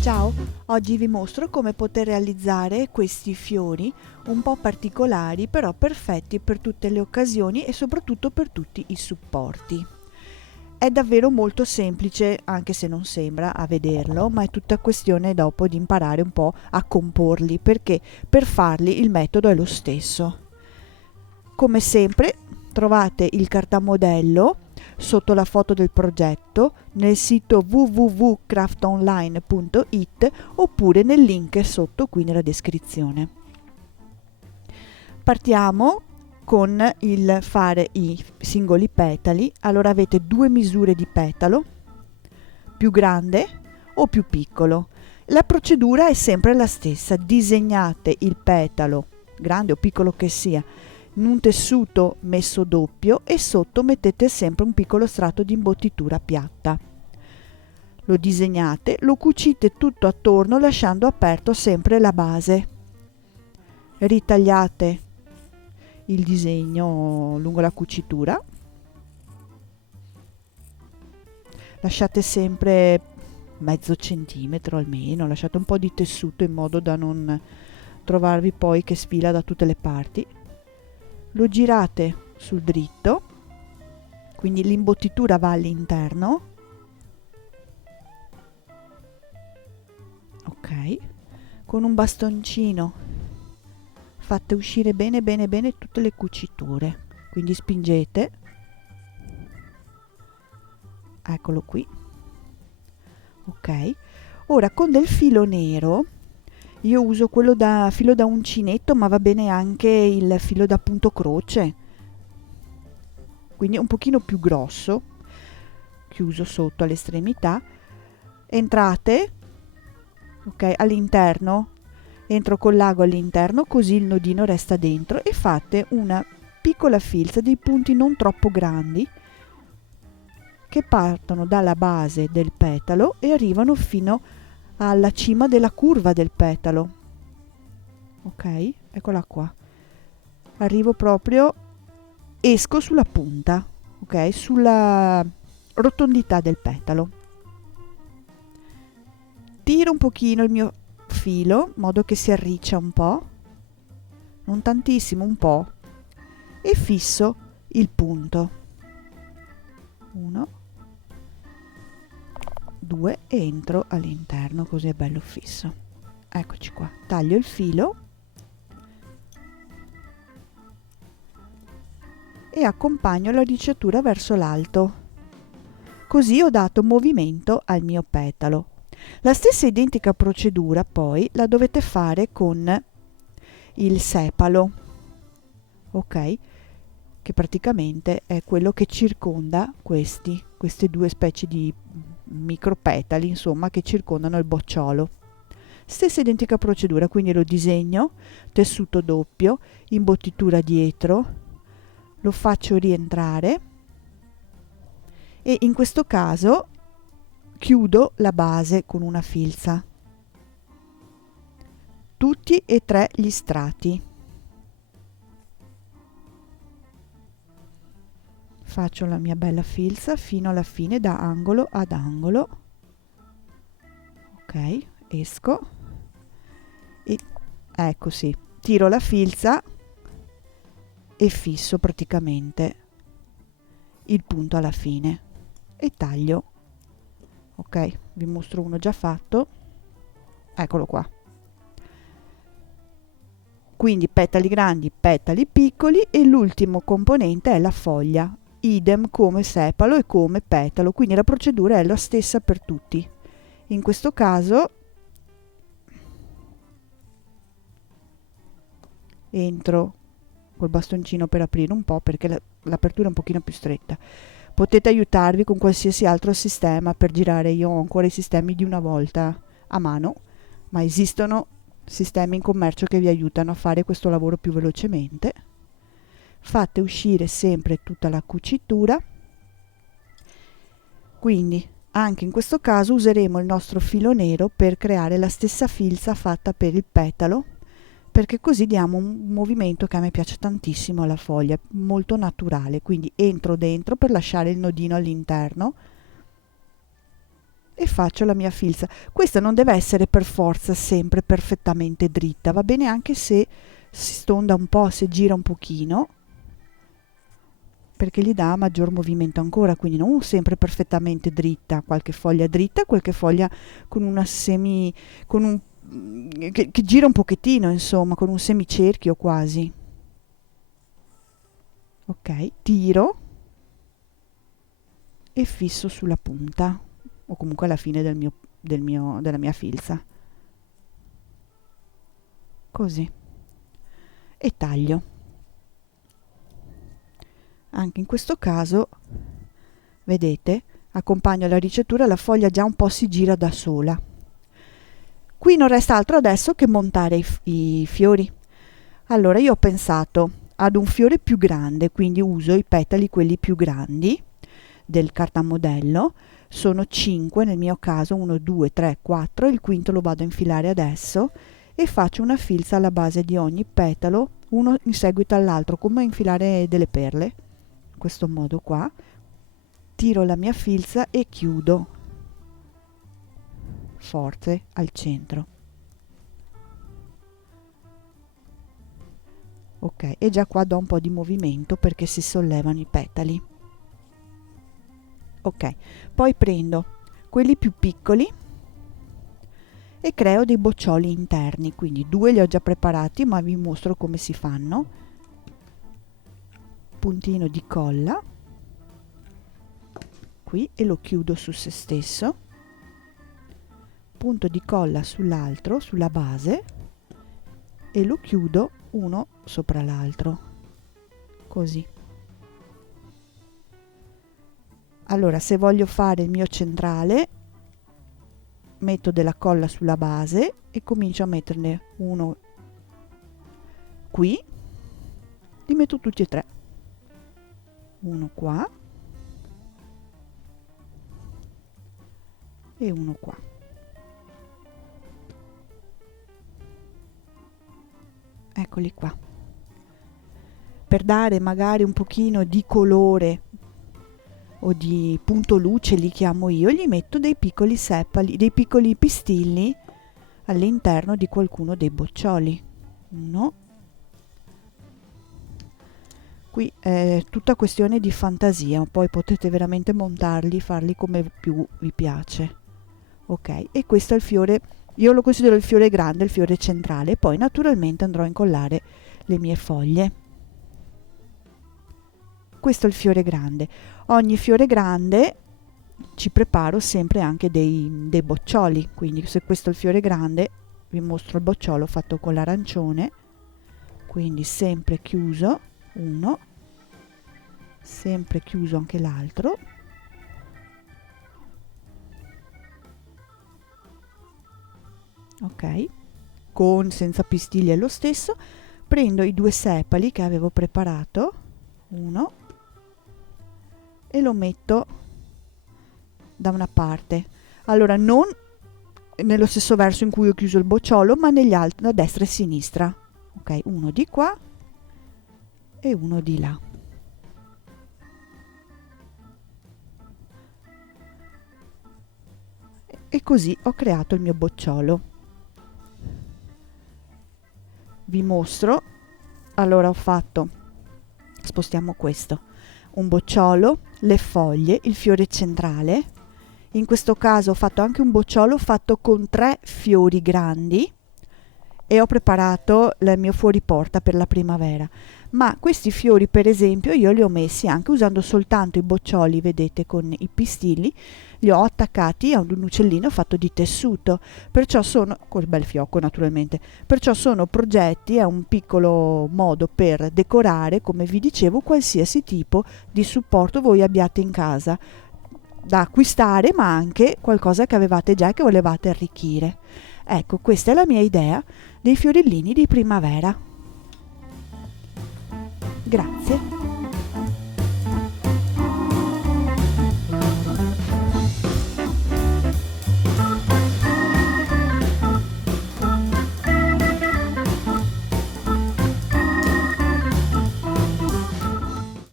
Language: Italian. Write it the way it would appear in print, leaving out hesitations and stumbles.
Ciao, oggi vi mostro come poter realizzare questi fiori un po' particolari però perfetti per tutte le occasioni e soprattutto per tutti i supporti. È davvero molto semplice, anche se non sembra a vederlo, ma è tutta questione dopo di imparare un po' a comporli, perché per farli il metodo è lo stesso. Come sempre trovate il cartamodello sotto la foto del progetto nel sito www.craftonline.it oppure nel link sotto qui nella descrizione. Partiamo con il fare i singoli petali. Allora avete due misure di petalo, più grande o più piccolo. La procedura è sempre la stessa: disegnate il petalo, grande o piccolo che sia, in un tessuto messo doppio e sotto mettete sempre un piccolo strato di imbottitura piatta. Lo disegnate, lo cucite tutto attorno lasciando aperto sempre la base. Ritagliate il disegno lungo la cucitura. Lasciate sempre mezzo centimetro almeno, lasciate un po' di tessuto in modo da non trovarvi poi che sfila da tutte le parti. Lo girate sul dritto, quindi l'imbottitura va all'interno. Ok, con un bastoncino fate uscire bene tutte le cuciture, quindi spingete, eccolo qui. Ok, ora con del filo nero, io uso quello da filo da uncinetto, ma va bene anche il filo da punto croce, quindi un pochino più grosso, chiuso sotto all'estremità. Entrate, ok, all'interno, entro col lago all'interno, così il nodino resta dentro, e fate una piccola filza, dei punti non troppo grandi che partono dalla base del petalo e arrivano fino alla cima della curva del petalo. Ok, eccola qua. Arrivo proprio, esco sulla punta, ok, sulla rotondità del petalo. Tiro un pochino il mio filo in modo che si arriccia un po', non tantissimo, un po', e fisso il punto. 1, 2 e entro all'interno, così è bello fisso. Eccoci qua, taglio il filo e accompagno la ricciatura verso l'alto, così ho dato movimento al mio petalo. La stessa identica procedura poi la dovete fare con il sepalo, ok, che praticamente è quello che circonda queste due specie di micropetali, insomma, che circondano il bocciolo. Stessa identica procedura, quindi lo disegno, tessuto doppio, imbottitura dietro, lo faccio rientrare e in questo caso chiudo la base con una filza, tutti e tre gli strati. Faccio la mia bella filza fino alla fine da angolo ad angolo. Ok, esco e ecco, sì, tiro la filza e fisso praticamente il punto alla fine e taglio. Ok, vi mostro uno già fatto, eccolo qua. Quindi petali grandi, petali piccoli, e l'ultimo componente è la foglia, idem come sepalo e come petalo, quindi la procedura è la stessa per tutti. In questo caso entro col bastoncino per aprire un po', perché l'apertura è un pochino più stretta. Potete aiutarvi con qualsiasi altro sistema per girare. Io ho ancora i sistemi di una volta a mano, ma esistono sistemi in commercio che vi aiutano a fare questo lavoro più velocemente. Fate uscire sempre tutta la cucitura, quindi anche in questo caso useremo il nostro filo nero per creare la stessa filza fatta per il petalo, perché così diamo un movimento che a me piace tantissimo alla foglia, molto naturale. Quindi entro dentro per lasciare il nodino all'interno e faccio la mia filza. Questa non deve essere per forza sempre perfettamente dritta, va bene anche se si stonda un po', se gira un pochino, perché gli dà maggior movimento ancora, quindi non sempre perfettamente dritta, qualche foglia con una con un che gira un pochettino, insomma, con un semicerchio quasi. Ok, tiro e fisso sulla punta, o comunque alla fine della mia filza. Così. E taglio. Anche in questo caso, vedete, accompagno la ricettura, la foglia già un po' si gira da sola. Qui non resta altro adesso che montare i fiori. Allora io ho pensato ad un fiore più grande, quindi uso i petali quelli più grandi del cartamodello. Sono 5 nel mio caso, 1, 2, 3, 4, il quinto lo vado a infilare adesso e faccio una filza alla base di ogni petalo, uno in seguito all'altro, come infilare delle perle, in questo modo qua. Tiro la mia filza e chiudo forte al centro. Ok, e già qua do un po' di movimento perché si sollevano i petali. Ok, poi prendo quelli più piccoli e creo dei boccioli interni, quindi 2 li ho già preparati, ma vi mostro come si fanno. Puntino di colla qui e lo chiudo su se stesso, punto di colla sull'altro, sulla base, e lo chiudo uno sopra l'altro, così. Allora, se voglio fare il mio centrale, metto della colla sulla base e comincio a metterne uno qui, li metto tutti e 3, uno qua e uno qua. Eccoli qua. Per dare magari un pochino di colore o di punto luce, li chiamo io, gli metto dei piccoli sepali, dei piccoli pistilli all'interno di qualcuno dei boccioli. Uno. Qui è tutta questione di fantasia, poi potete veramente montarli, farli come più vi piace. Ok, e questo è il fiore, io lo considero il fiore grande, il fiore centrale, poi naturalmente andrò a incollare le mie foglie. Questo è il fiore grande. Ogni fiore grande ci preparo sempre anche dei boccioli, quindi se questo è il fiore grande vi mostro il bocciolo fatto con l'arancione, quindi sempre chiuso uno, sempre chiuso anche l'altro, ok, con senza pistilli è lo stesso. Prendo i 2 sepali che avevo preparato, uno, e lo metto da una parte, allora non nello stesso verso in cui ho chiuso il bocciolo, ma negli altri, da destra e sinistra. Ok, uno di qua e uno di là. E così ho creato il mio bocciolo. Vi mostro. Allora ho fatto, spostiamo questo, un bocciolo, le foglie, il fiore centrale. In questo caso ho fatto anche un bocciolo fatto con 3 fiori grandi e ho preparato il mio fuoriporta per la primavera. Ma questi fiori, per esempio, io li ho messi anche usando soltanto i boccioli, vedete, con i pistilli, li ho attaccati a un uccellino fatto di tessuto, perciò sono, col bel fiocco naturalmente, perciò sono progetti, è un piccolo modo per decorare, come vi dicevo, qualsiasi tipo di supporto voi abbiate in casa, da acquistare, ma anche qualcosa che avevate già e che volevate arricchire. Ecco, questa è la mia idea dei fiorellini di primavera. Grazie.